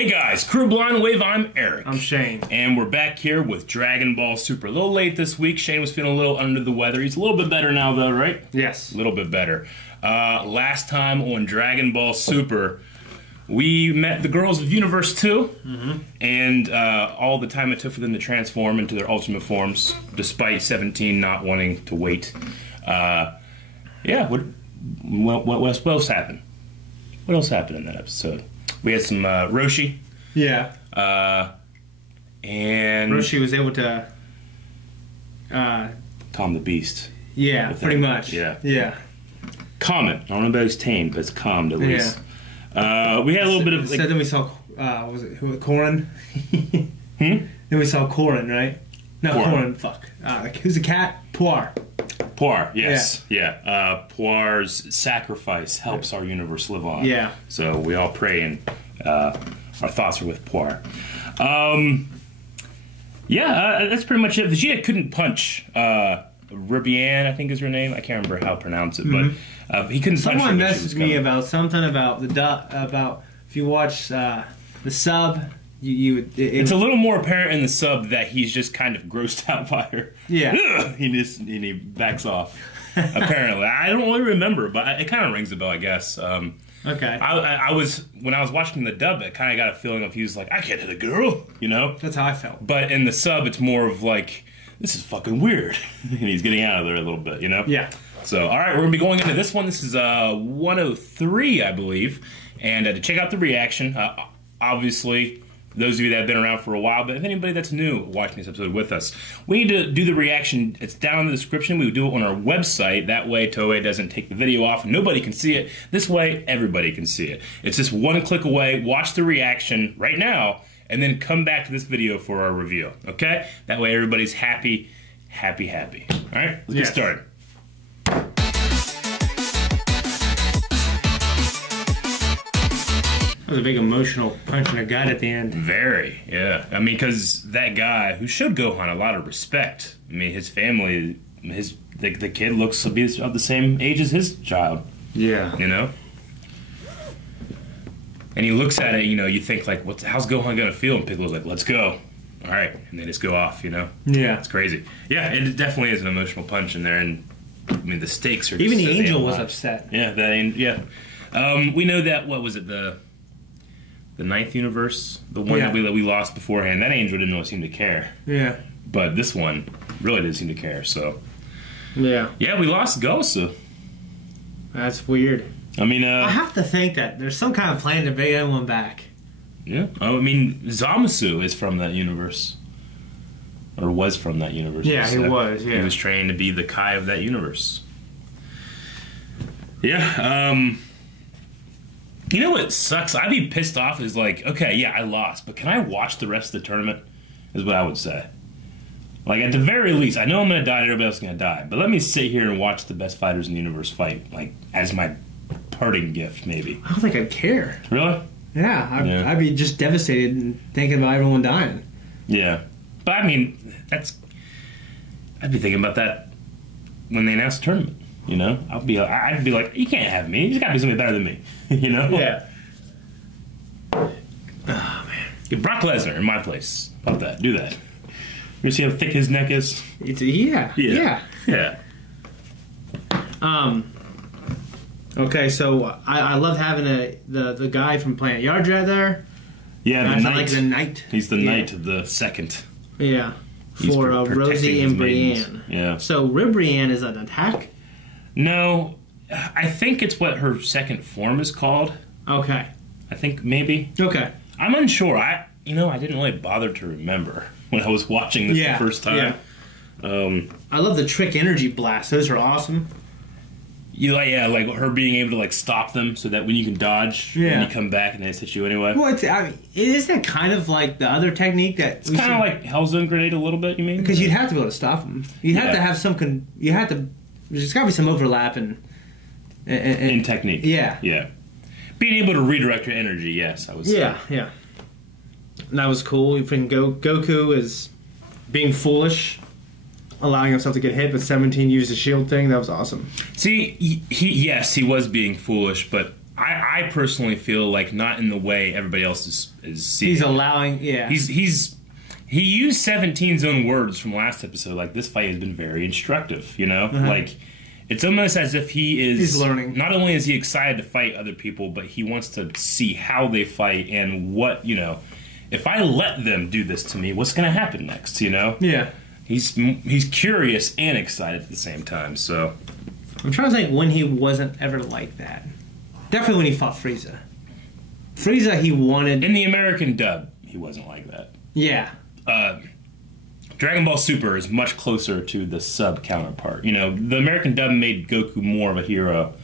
Hey guys, Crew Blind Wave, I'm Eric. I'm Shane. And we're back here with Dragon Ball Super. A little late this week. Shane was feeling a little under the weather. He's a little bit better now though, right? Yes. A little bit better. Last time on Dragon Ball Super, we met the girls of Universe 2, and all the time it took for them to transform into their ultimate forms, despite 17 not wanting to wait. Yeah, what else happened? What else happened in that episode? We had some Roshi. Yeah. And Roshi was able to calm the beast. Yeah, pretty much. Yeah. Yeah. Calm it. I don't know about his tame, but it's calmed at least. Yeah. We had a little bit of... So then we saw, was it Korin? Then we saw Korin, right? No, Korin, fuck. Who's the cat? Puar. Puar, yes. Yeah. Puar's sacrifice helps our universe live on. Yeah. So we all pray, and our thoughts are with Puar. Yeah, that's pretty much it. Vegeta couldn't punch Rubian, I think is her name. I can't remember how to pronounce it, but he couldn't punch her. Someone messaged me about something about about if you watch the sub, it's a little more apparent in the sub that he's just kind of grossed out by her. Yeah. He backs off. Apparently, I don't really remember, but it kind of rings a bell, I guess. Okay. I was when I was watching the dub, it kind of got a feeling of he was like, I can't hit a girl, you know. That's how I felt. But in the sub, it's more of like, this is fucking weird, and he's getting out of there a little bit, you know. Yeah. So, all right, we're gonna be going into this one. This is 103, I believe, and to check out the reaction, obviously. Those of you that have been around for a while, but if anybody that's new watching this episode with us, we need to do the reaction. It's down in the description. We do it on our website. That way, Toei doesn't take the video off. Nobody can see it. This way, everybody can see it. It's just one click away. Watch the reaction right now, and then come back to this video for our review. Okay? That way, everybody's happy, happy, happy. All right? Let's get started. That was a big emotional punch in the gut at the end. Very, yeah. I mean, because that guy who showed Gohan a lot of respect. I mean, his family, the kid looks to be of the same age as his child. Yeah. You know? And he looks at it, you know, you think, like, how's Gohan going to feel? And Piccolo's like, let's go. All right. And they just go off, you know? Yeah. It's crazy. Yeah, it definitely is an emotional punch in there. And, I mean, the stakes are just even the so angel was upset. Yeah, we know that, what was it, the ninth universe, the one that we lost beforehand, that angel didn't really seem to care. Yeah. But this one really didn't seem to care, so. Yeah. Yeah, we lost Gosu. That's weird. I mean, I have to think that there's some kind of plan to bring everyone back. Yeah. Oh, I mean, Zamasu is from that universe. Or was from that universe. Yeah, he was, yeah. He was trained to be the Kai of that universe. Yeah, you know what sucks? I'd be pissed off is like, okay, yeah, I lost, but can I watch the rest of the tournament? Is what I would say. Like, at the very least, I know I'm going to die and everybody else is going to die, but let me sit here and watch the best fighters in the universe fight, like, as my parting gift, maybe. I don't think I'd care. Really? Yeah, I'd be just devastated and thinking about everyone dying. Yeah. But, I mean, I'd be thinking about that when they announce the tournament. You know, I'd be like, you can't have me. You got to be somebody better than me. You know? Yeah. Oh man, get Brock Lesnar in my place. How about that? Do that. You see how thick his neck is? Yeah. Okay, so I loved having the guy from Planet Yardrat there. Yeah, the knight. Like the knight. He's the knight of the second. Yeah. He's for Rosie and Brienne. Yeah. So Brienne is an attack? No, I think it's what her second form is called. Okay. I think maybe. Okay. I'm unsure. I didn't really bother to remember when I was watching this the first time. Yeah. I love the trick energy blasts. Those are awesome. Like her being able to like stop them so that when you can dodge, and you come back and they hit you anyway. Well, is that kind of like the other technique that it's kind of like Hellzone Grenade a little bit. You mean? Because you'd have to be able to stop them. You'd have to have some. There's got to be some overlap in technique. Yeah. Yeah. Being able to redirect your energy, yes, I was. Yeah. And that was cool. You think Goku is being foolish, allowing himself to get hit, but 17 used the shield thing. That was awesome. See, he was being foolish, but I personally feel like not in the way everybody else is seeing. He's allowing, He used 17's own words from last episode. Like, this fight has been very instructive, you know? Like, it's almost as if he's learning. Not only is he excited to fight other people, but he wants to see how they fight and what, you know, if I let them do this to me, what's going to happen next, you know? Yeah. He's curious and excited at the same time, so... I'm trying to think when he wasn't ever like that. Definitely when he fought Frieza. Frieza, he wanted... In the American dub, he wasn't like that. Yeah. Dragon Ball Super is much closer to the sub counterpart. You know, the American dub made Goku more of a hero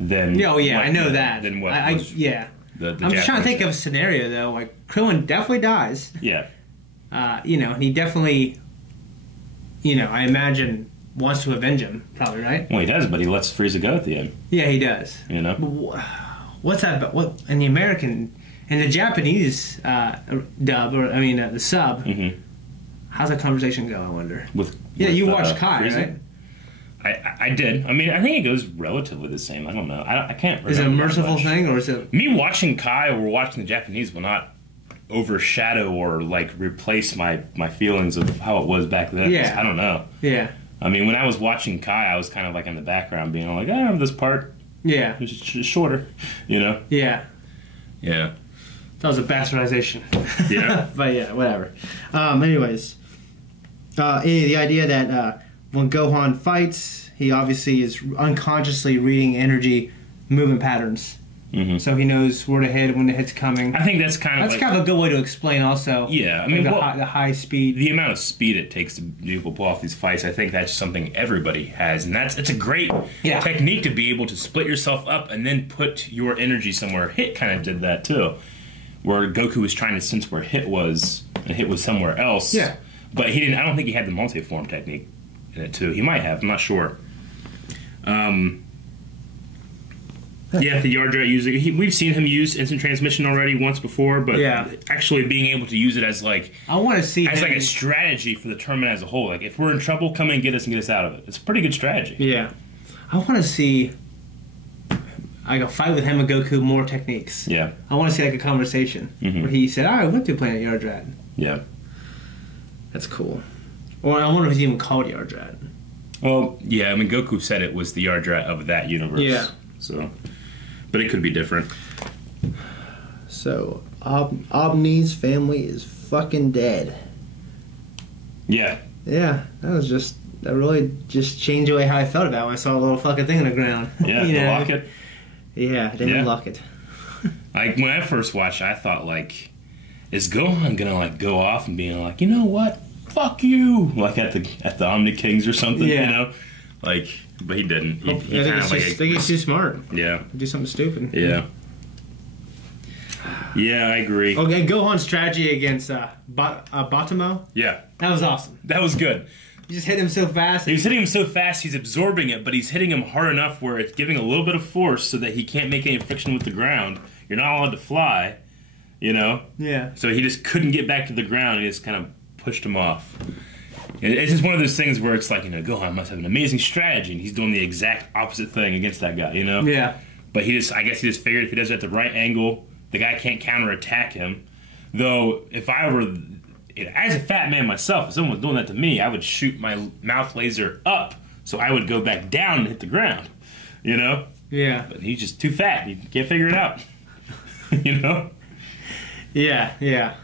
than... Oh, yeah, I know that. Than what yeah. The I'm just trying to think of a scenario, though. Like, Krillin definitely dies. Yeah. You know, and he definitely, you know, I imagine... wants to avenge him, probably, right? Well, he does, but he lets Frieza go at the end. Yeah, he does. You know? What's that about? What in the American and the Japanese dub, or I mean the sub? How's that conversation go? I wonder. With you watched Kai, Frieza? Right? I did. I mean, I think it goes relatively the same. I don't know. I can't remember. Is it a merciful thing, or is it... Me watching Kai or watching the Japanese will not overshadow or, like, replace my feelings of how it was back then. Yeah. I don't know. Yeah. I mean, when I was watching Kai, I was kind of, like, in the background being like, I remember this part. Yeah. It's just shorter, you know? Yeah. Yeah. That was a bastardization. Yeah. But yeah, whatever. Anyways, the idea that when Gohan fights, he obviously is unconsciously reading energy movement patterns. So he knows where to hit when the hit's coming. I think that's kind of kind of a good way to explain also. Yeah, I mean, the high speed. The amount of speed it takes to pull off these fights, I think that's something everybody has. And it's a great technique to be able to split yourself up and then put your energy somewhere. Hit kind of did that too, where Goku was trying to sense where Hit was, and Hit was somewhere else. Yeah. But he didn't. I don't think he had the multi-form technique in it too. He might have. I'm not sure. Yeah, the Yardrat user. We've seen him use instant transmission already once before, but actually being able to use it as like I want to see as like a strategy for the tournament as a whole. Like, if we're in trouble, come and get us out of it. It's a pretty good strategy. Yeah, I want to see like a fight with him and Goku, more techniques. Yeah, I want to see like a conversation where he said, "I went to Planet Yardrat." Yeah, that's cool. Or I wonder if he's even called Yardrat. Well, yeah, I mean, Goku said it was the Yardrat of that universe. Yeah. So, but it could be different. So, Obni's family is fucking dead. Yeah. Yeah, that really just changed the way how I felt about it when I saw a little fucking thing on the ground. Yeah, the locket. Yeah, they didn't lock it. Like, when I first watched it, I thought, like, is Gohan gonna, like, go off and being like, you know what? Fuck you! Like, at the Omni Kings or something, you know? Like, but he didn't. He I think he's too smart. Yeah. Do something stupid. Yeah. Yeah, I agree. Okay, Gohan's strategy against Batomo. Yeah. That was awesome. That was good. You just hit him so fast. He's hitting him so fast, he's absorbing it, but he's hitting him hard enough where it's giving a little bit of force so that he can't make any friction with the ground. You're not allowed to fly, you know? Yeah. So he just couldn't get back to the ground. He just kind of pushed him off. It's just one of those things where it's like, you know, Gohan must have an amazing strategy, and he's doing the exact opposite thing against that guy, you know? Yeah. But I guess he just figured if he does it at the right angle, the guy can't counterattack him. Though, if I were, as a fat man myself, if someone was doing that to me, I would shoot my mouth laser up, so I would go back down and hit the ground, you know? Yeah. But he's just too fat. He can't figure it out, you know? Yeah, yeah.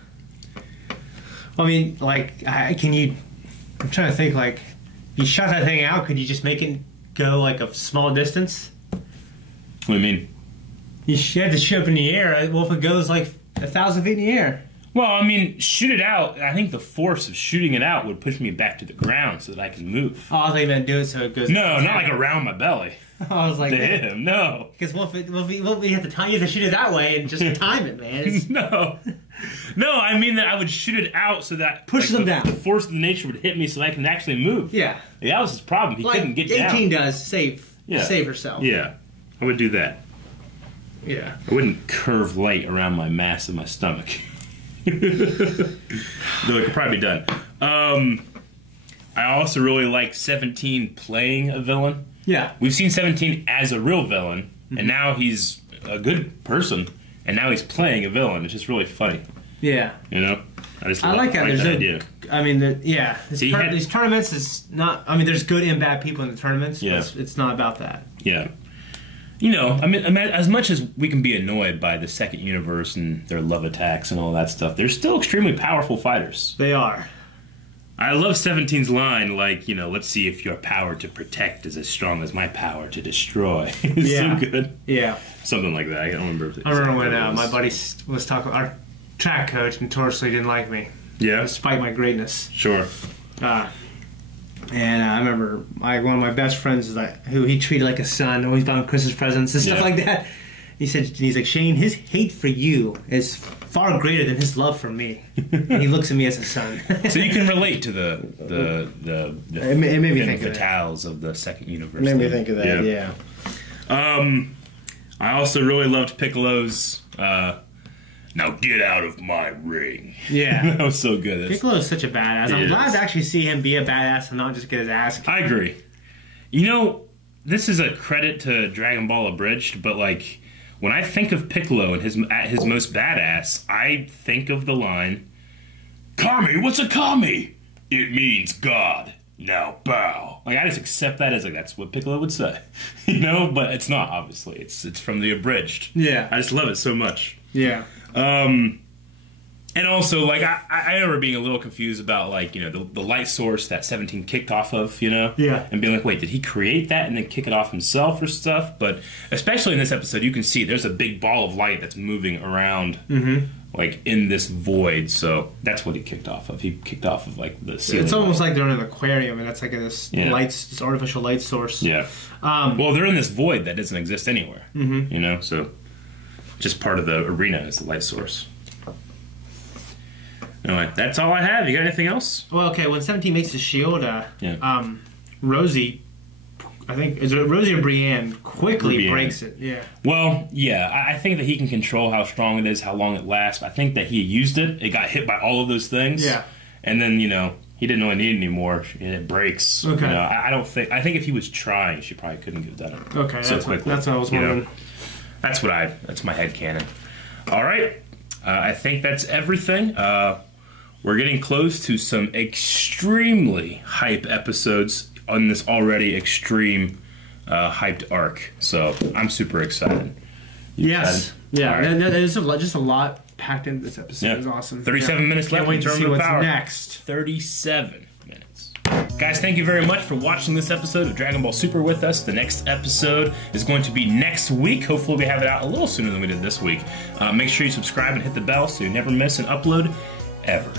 I mean, like, I'm trying to think, like, if you shot that thing out, could you just make it go, like, a small distance? What do you mean? You have to shoot up in the air. Well, if it goes, like, 1,000 feet in the air. Well, I mean, shoot it out. I think the force of shooting it out would push me back to the ground so that I can move. Oh, I thought you meant do it so it goes... No, not like around my belly. I was like... To hit him, no. Because you have to shoot it that way and just time it, man. No. No, I mean that I would shoot it out so that... Push them down. The force of the nature would hit me so I can actually move. Yeah. That was his problem. He couldn't get down. 18 does save herself. Yeah. I would do that. Yeah. I wouldn't curve light around my mass of my stomach. Though it could probably be done. I also really like 17 playing a villain. Yeah. We've seen 17 as a real villain, and now he's a good person, and now he's playing a villain. It's just really funny. Yeah. You know? I like that. There's idea. I mean, these tournaments is not. I mean, there's good and bad people in the tournaments. Yeah. But it's not about that. Yeah. You know, I mean, as much as we can be annoyed by the second universe and their love attacks and all that stuff, they're still extremely powerful fighters. They are. I love 17's line, like, you know, let's see if your power to protect is as strong as my power to destroy. It's so good. Yeah. Something like that. I don't remember. I remember when my buddy was talking. Our track coach notoriously didn't like me. Yeah. Despite my greatness. Sure. And I remember one of my best friends, who he treated like a son, always bought him Christmas presents and stuff like that. He's like, Shane, his hate for you is far greater than his love for me. And he looks at me as a son. So you can relate to the it made me think fatales of the second universe. It made me think of that, yeah. I also really loved Piccolo's now get out of my ring. Yeah. That was so good. Piccolo is such a badass. I'm glad to actually see him be a badass and not just get his ass kicked. I agree. You know, this is a credit to Dragon Ball Abridged, but like, when I think of Piccolo and at his most badass, I think of the line, Kami, what's a Kami? It means God. Now bow. Like, I just accept that as like, that's what Piccolo would say. You know? But it's not, obviously. It's from the Abridged. Yeah. I just love it so much. Yeah. And also, like, I remember being a little confused about, like, you know, the light source that 17 kicked off of, you know? Yeah. And being like, wait, did he create that and then kick it off himself or stuff? But especially in this episode, you can see there's a big ball of light that's moving around, like, in this void. So that's what he kicked off of. He kicked off of, like, the ceiling. It's almost like they're in an aquarium, and that's like this this artificial light source. Yeah. Well, they're in this void that doesn't exist anywhere, you know? So just part of the arena is the light source. Anyway, that's all I have. You got anything else? Well, okay, when 17 makes the shield, Rosie, I think, is it Rosie or Brienne, quickly breaks it. Yeah. Well, yeah, I think that he can control how strong it is, how long it lasts. I think that he used it. It got hit by all of those things. Yeah. And then, you know, he didn't really need it anymore, and it breaks. Okay. You know, I think if he was trying, she probably couldn't have done it. Okay, so quickly. That's what I was wondering. That's my headcanon. All right. I think that's everything. We're getting close to some extremely hype episodes on this already extreme hyped arc. So I'm super excited. Yes. Yeah. Right. There's just a lot packed into this episode. Yeah. It's awesome. 37 minutes left. Can't wait to see what's next. 37 minutes. Guys, thank you very much for watching this episode of Dragon Ball Super with us. The next episode is going to be next week. Hopefully we have it out a little sooner than we did this week. Make sure you subscribe and hit the bell so you never miss an upload ever.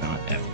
Not ever.